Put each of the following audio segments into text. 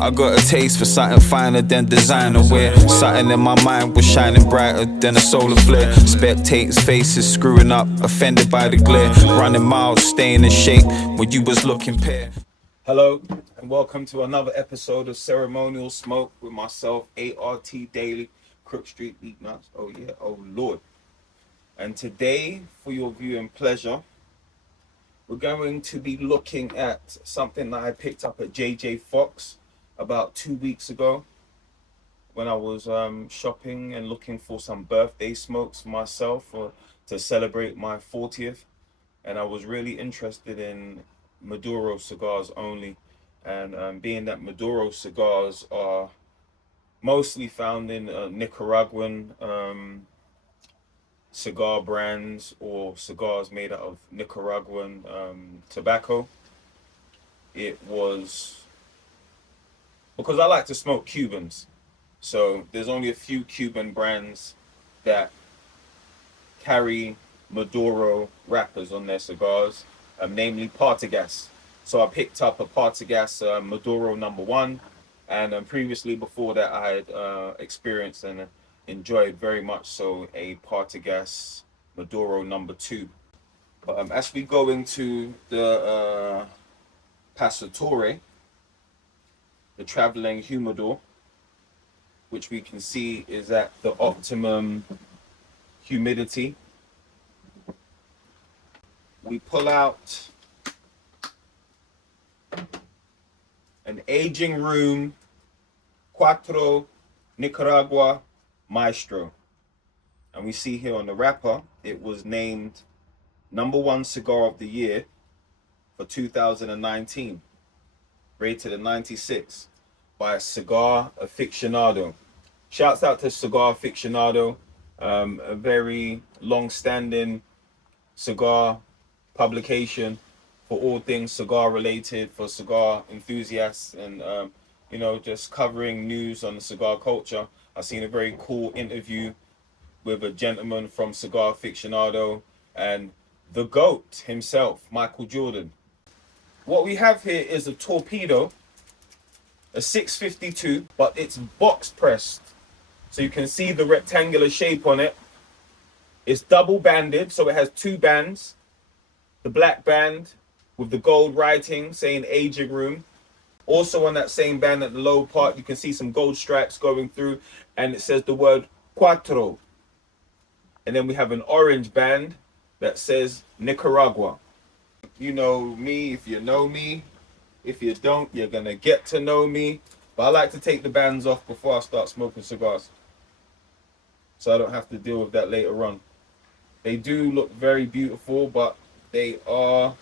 I got a taste for something finer than designer wear. Something in my mind was shining brighter than a solar flare. Spectators' faces screwing up, offended by the glare. Running miles, staying in shape when you was looking pale. Hello, and welcome to another episode of Ceremonial Smoke with myself, ART Daley, Crook Street Beat Nuts. Oh yeah, oh Lord. And today, for your viewing pleasure, we're going to be looking at something that I picked up at JJ Fox about 2 weeks ago when I was shopping and looking for some birthday smokes for myself to celebrate my 40th. And I was really interested in Maduro cigars only. And being that Maduro cigars are mostly found in Nicaraguan cigar brands or cigars made out of Nicaraguan tobacco, it was because I like to smoke Cubans. So there's only a few Cuban brands that carry Maduro wrappers on their cigars, namely Partagas. So I picked up a Partagas Maduro #1, and previously before that I had experienced and enjoyed very much so a Partagas Maduro #2. But as we go into the Pasatore, the traveling humidor, which we can see is at the optimum humidity, we pull out an aging room Quattro Nicaragua Maestro. And we see here on the wrapper, it was named #1 cigar of the year for 2019, rated a 96 by Cigar Aficionado. Shouts out to Cigar Aficionado, a very long-standing cigar publication for all things cigar related, for cigar enthusiasts, and just covering news on the cigar culture. I've seen a very cool interview with a gentleman from Cigar Aficionado and the GOAT himself, Michael Jordan. What we have here is a torpedo, a 652, but it's box pressed. So you can see the rectangular shape on it. It's double banded, so it has two bands. The black band with the gold writing saying aging room. Also on that same band at the low part, you can see some gold stripes going through, and it says the word Quattro. And then we have an orange band that says Nicaragua. You know me if you know me. If you don't, you're gonna get to know me. But I like to take the bands off before I start smoking cigars, so I don't have to deal with that later on. They do look very beautiful, but they are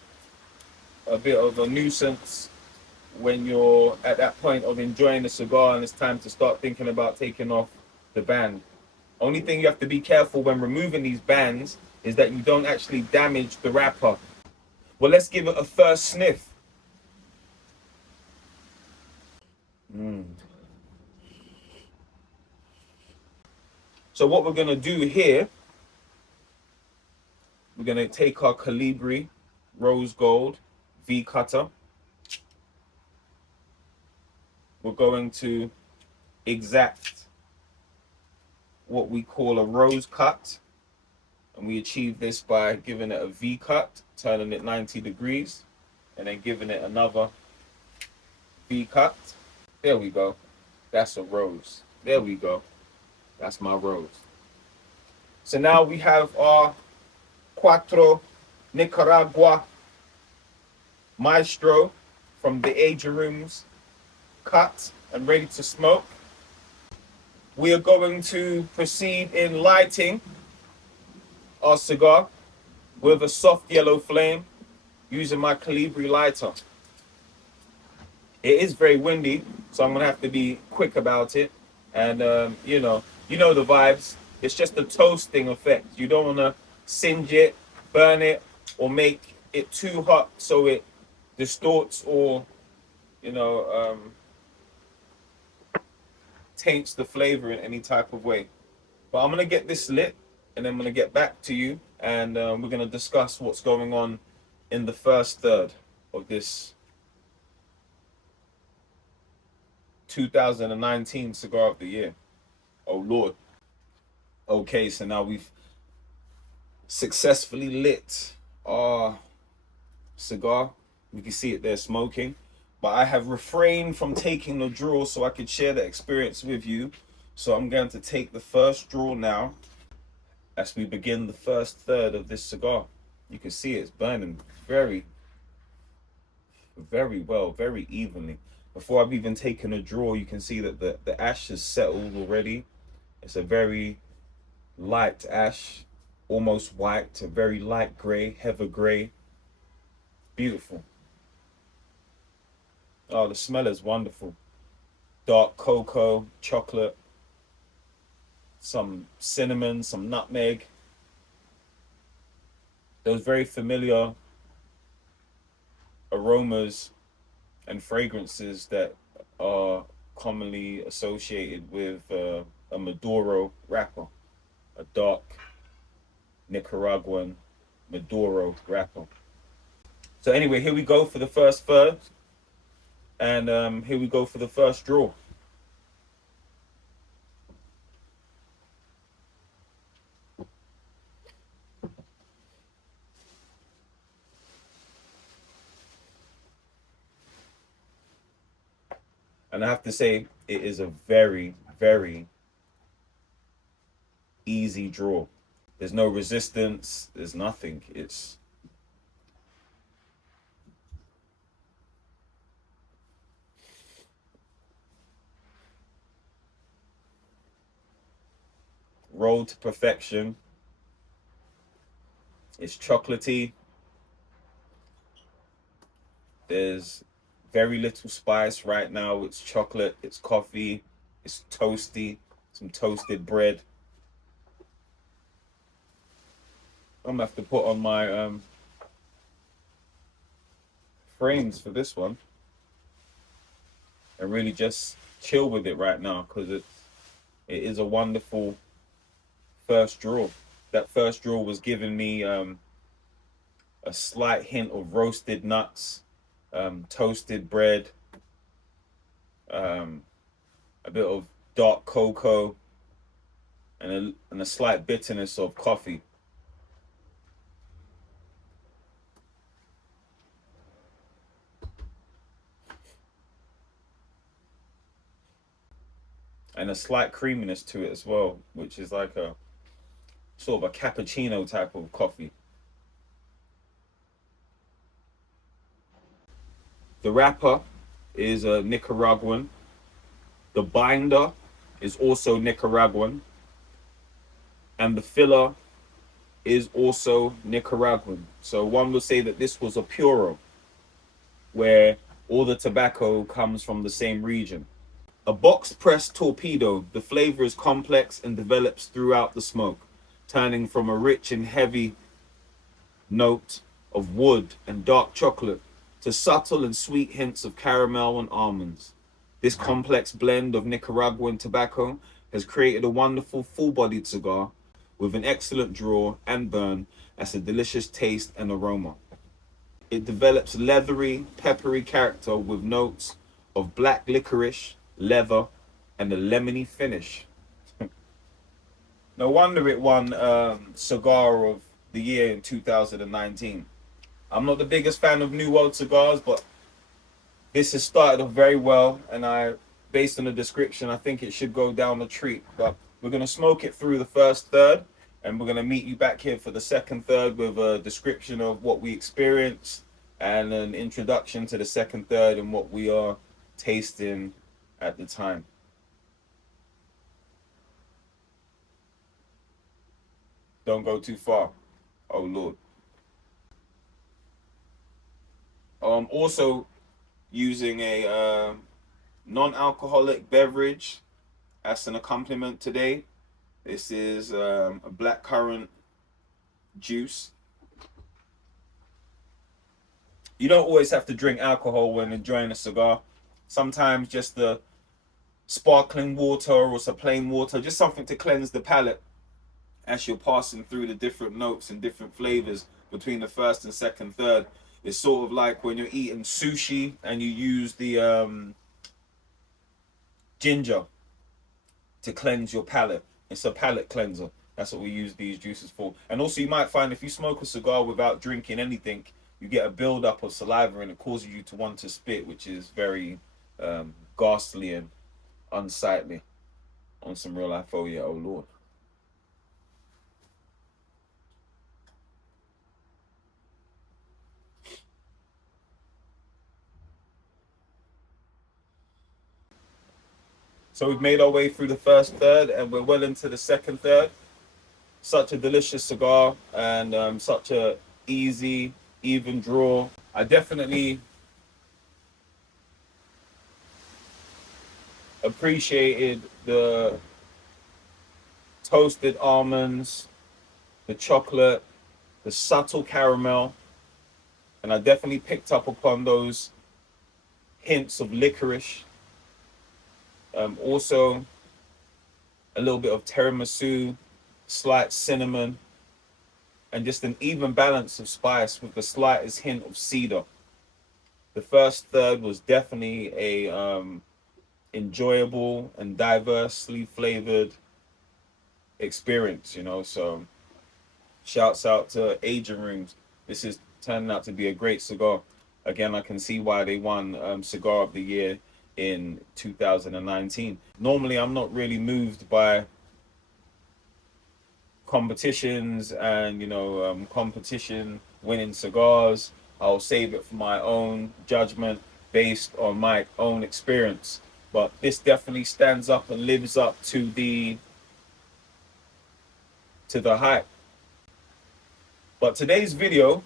a bit of a nuisance when you're at that point of enjoying the cigar and it's time to start thinking about taking off the band. Only thing you have to be careful when removing these bands is that you don't actually damage the wrapper. Well, let's give it a first sniff. So what we're gonna do here, we're gonna take our Calibri Rose Gold V cutter. We're going to exact what we call a rose cut, and we achieve this by giving it a V cut, turning it 90 degrees, and then giving it another V cut. There we go. That's a rose. There we go. That's my rose. So now we have our Quattro Nicaragua Maestro from the aging rooms cut and ready to smoke. We are going to proceed in lighting our cigar with a soft yellow flame using my Calibri lighter. It is very windy, so I'm gonna have to be quick about it. And you know the vibes. It's just a toasting effect. You don't want to singe it, burn it, or make it too hot so it distorts or taints the flavor in any type of way. But I'm gonna get this lit, and then I'm gonna get back to you, and we're gonna discuss what's going on in the first third of this 2019 cigar of the year. Oh Lord. Okay, so now we've successfully lit our cigar. We can see it there smoking. But I have refrained from taking the draw so I could share the experience with you. So I'm going to take the first draw now as we begin the first third of this cigar. You can see it's burning very, very well, very evenly. Before I've even taken a draw, you can see that the ash has settled already. It's a very light ash, almost white, a very light gray, heather gray. Beautiful. Oh, the smell is wonderful. Dark cocoa, chocolate, some cinnamon, some nutmeg. Those very familiar aromas and fragrances that are commonly associated with a Maduro wrapper, a dark Nicaraguan Maduro wrapper. So anyway, here we go for the first third. And here we go for the first draw. And I have to say, it is a very, very easy draw. There's no resistance. There's nothing. It's rolled to perfection. It's chocolatey. There's very little spice right now. It's chocolate, it's coffee, it's toasty, some toasted bread. I'm gonna have to put on my frames for this one and really just chill with it right now, because it is a wonderful first draw. That first draw was giving me a slight hint of roasted nuts, toasted bread, a bit of dark cocoa, and a slight bitterness of coffee. And a slight creaminess to it as well, which is like a sort of a cappuccino type of coffee. The wrapper is Nicaraguan. The binder is also Nicaraguan. And the filler is also Nicaraguan. So one would say that this was a puro, where all the tobacco comes from the same region. A box pressed torpedo, the flavor is complex and develops throughout the smoke, turning from a rich and heavy note of wood and dark chocolate to subtle and sweet hints of caramel and almonds. This complex blend of Nicaraguan tobacco has created a wonderful full-bodied cigar with an excellent draw and burn as a delicious taste and aroma. It develops leathery, peppery character with notes of black licorice, leather, and a lemony finish. No wonder it won Cigar of the Year in 2019. I'm not the biggest fan of New World cigars, but this has started off very well, and based on the description, I think it should go down a treat. But we're going to smoke it through the first third, and we're going to meet you back here for the second third with a description of what we experienced and an introduction to the second third and what we are tasting at the time. Don't go too far. Oh Lord. Also using a non-alcoholic beverage as an accompaniment today. This is a blackcurrant juice. You don't always have to drink alcohol when enjoying a cigar. Sometimes just the sparkling water or some plain water, just something to cleanse the palate as you're passing through the different notes and different flavors between the first and second third. It's sort of like when you're eating sushi and you use the ginger to cleanse your palate. It's a palate cleanser. That's what we use these juices for. And also, you might find if you smoke a cigar without drinking anything, you get a build-up of saliva and it causes you to want to spit, which is very ghastly and unsightly. On some real life, oh yeah, oh Lord. So we've made our way through the first third and we're well into the second third. Such a delicious cigar and such a easy, even draw. I definitely appreciated the toasted almonds, the chocolate, the subtle caramel, and I definitely picked up upon those hints of licorice. Also, a little bit of tiramisu, slight cinnamon, and just an even balance of spice with the slightest hint of cedar. The first third was definitely a enjoyable and diversely flavored experience, you know. So shouts out to Aging Rooms. This is turning out to be a great cigar. Again, I can see why they won Cigar of the Year in 2019. Normally, I'm not really moved by competitions and, you know, competition winning cigars. I'll save it for my own judgment based on my own experience. But this definitely stands up and lives up to the hype. But today's video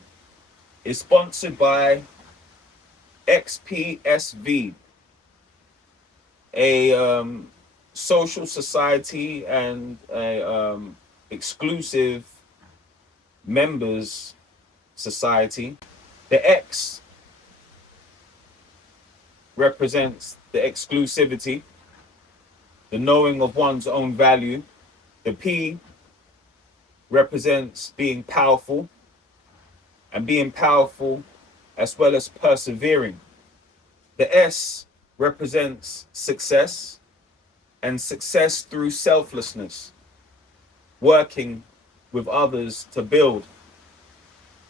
is sponsored by XPSV, a social society and a exclusive members society. The X represents the exclusivity, the knowing of one's own value. The P represents being powerful, and being powerful as well as persevering. The S represents success, and success through selflessness, working with others to build.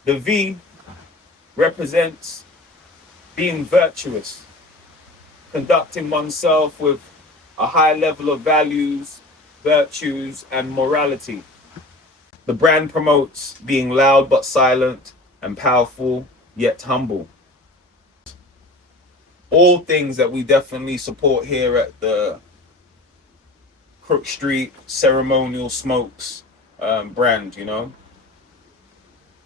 The V represents being virtuous, conducting oneself with a high level of values, virtues, and morality. The brand promotes being loud but silent and powerful yet humble. All things that we definitely support here at the Crook Street Ceremonial Smokes brand, you know.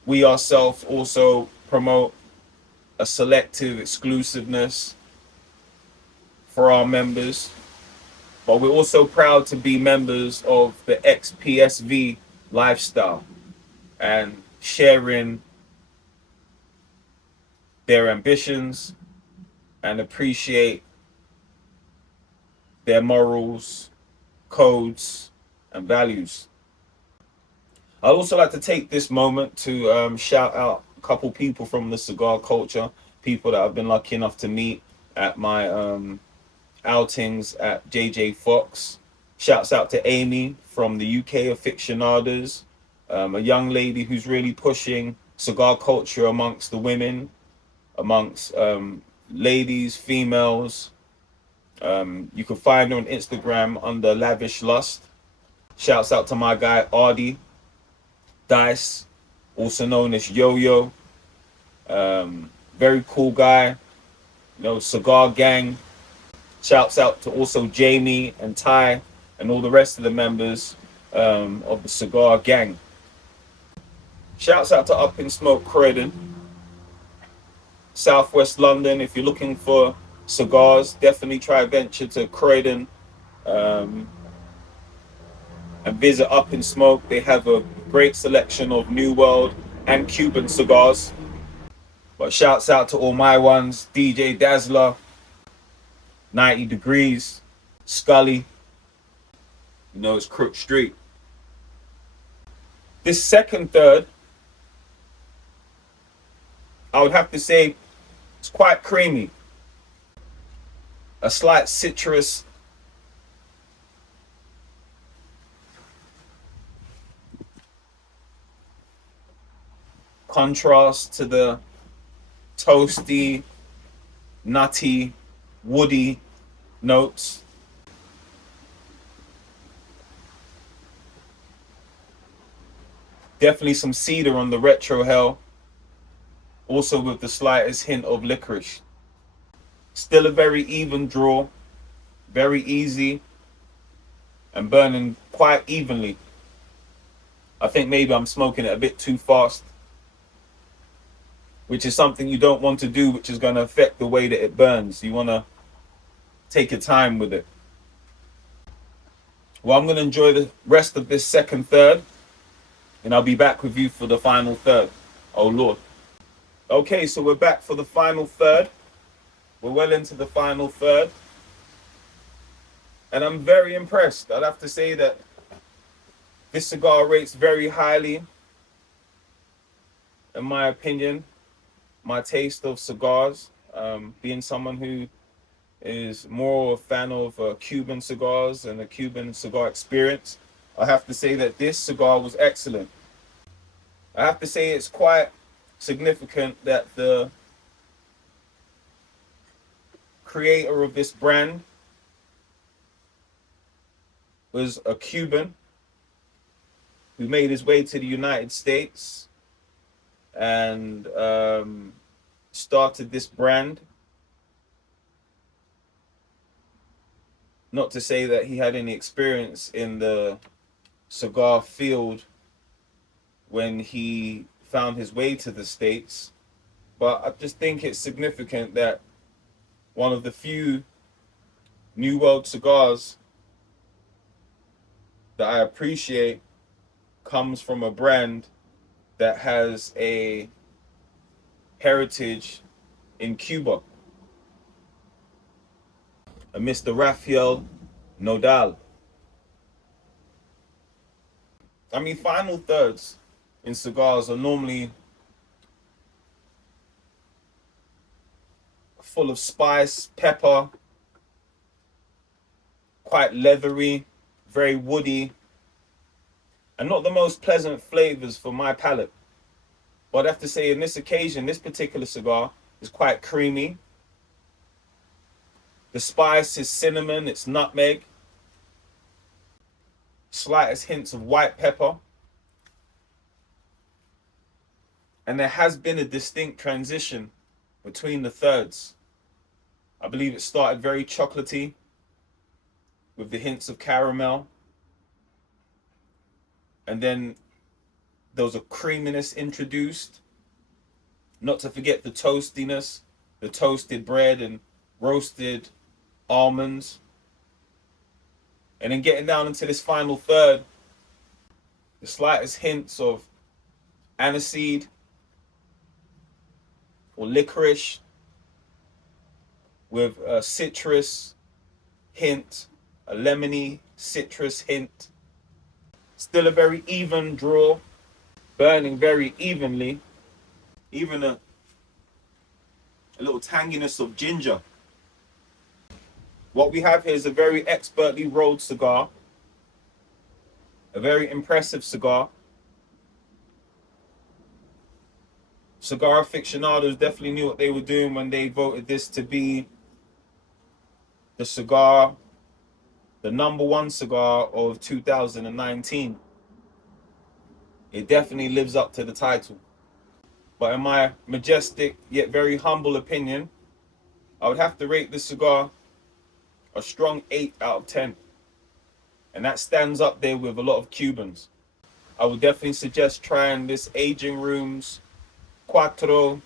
We ourselves also promote a selective exclusiveness for our members, but we're also proud to be members of the XPSV lifestyle and sharing their ambitions and appreciate their morals, codes, and values. I'd also like to take this moment to shout out a couple people from the cigar culture, people that I've been lucky enough to meet at my outings at JJ Fox. Shouts out to Amy from the UK Aficionados, a young lady who's really pushing cigar culture amongst the women, amongst ladies, females. You can find her on Instagram under Lavish Lust. Shouts out to my guy Ardy Dice, also known as Yo-Yo. Very cool guy, you know, cigar gang. Shouts out to also Jamie and Ty and all the rest of the members of the cigar gang. Shouts out to Up in Smoke Croydon, Southwest London. If you're looking for cigars, definitely try venture to Croydon and visit Up in Smoke. They have a great selection of New World and Cuban cigars. But shouts out to all my ones, DJ Dazzler, 90 Degrees, Scully, you know, it's Crook Street. This second third, I would have to say it's quite creamy. A slight citrus contrast to the toasty, nutty, woody notes. Definitely some cedar on the retro hell, also with the slightest hint of licorice. Still a very even draw, very easy, and burning quite evenly. I think maybe I'm smoking it a bit too fast, which is something you don't want to do, which is going to affect the way that it burns. You want to take your time with it. Well, I'm going to enjoy the rest of this second third, and I'll be back with you for the final third. Oh, Lord. Okay, so we're back for the final third. We're well into the final third. And I'm very impressed. I'd have to say that this cigar rates very highly, in my opinion, my taste of cigars. Being someone who is more a fan of Cuban cigars and the Cuban cigar experience, I have to say that this cigar was excellent. I have to say it's quite significant that the creator of this brand was a Cuban who made his way to the United States and started this brand. Not to say that he had any experience in the cigar field when he found his way to the States, but I just think it's significant that one of the few New World cigars that I appreciate comes from a brand that has a heritage in Cuba. A Mr. Rafael Nodal. I mean, final thirds in cigars are normally full of spice, pepper, quite leathery, very woody, and not the most pleasant flavors for my palate. But I have to say, in this occasion, this particular cigar is quite creamy. The spice is cinnamon, it's nutmeg, slightest hints of white pepper. And there has been a distinct transition between the thirds. I believe it started very chocolatey with the hints of caramel. And then there was a creaminess introduced. Not to forget the toastiness, the toasted bread and roasted almonds. And then getting down into this final third, the slightest hints of aniseed or licorice with a citrus hint, a lemony citrus hint. Still a very even draw, burning very evenly. Even a little tanginess of ginger. What we have here is a very expertly rolled cigar, a very impressive cigar. Cigar aficionados definitely knew what they were doing when they voted this to be the cigar, the #1 cigar of 2019. It definitely lives up to the title. But in my majestic yet very humble opinion, I would have to rate this cigar a strong 8 out of 10. And that stands up there with a lot of Cubans. I would definitely suggest trying this Aging Room's Quattro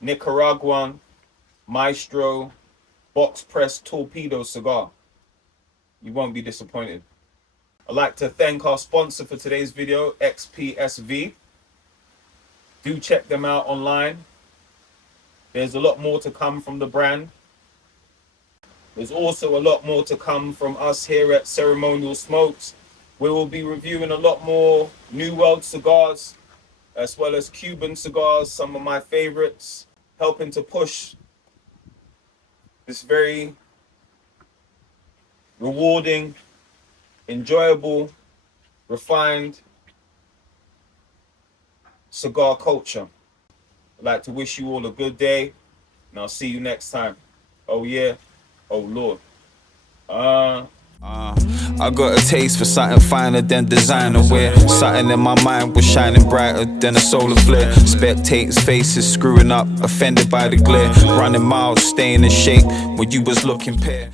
Nicaragua Maestro box press torpedo cigar. You won't be disappointed. I'd like to thank our sponsor for today's video, XPSV. Do check them out online. There's a lot more to come from the brand. There's also a lot more to come from us here at Ceremonial Smokes. We will be reviewing a lot more New World cigars, as well as Cuban cigars, some of my favorites, helping to push this very rewarding, enjoyable, refined cigar culture. I'd like to wish you all a good day, and I'll see you next time. Oh yeah, oh Lord. I got a taste for something finer than designer wear. Something in my mind was shining brighter than a solar flare. Spectators' faces screwing up, offended by the glare. Running miles, staying in shape when you was looking pale.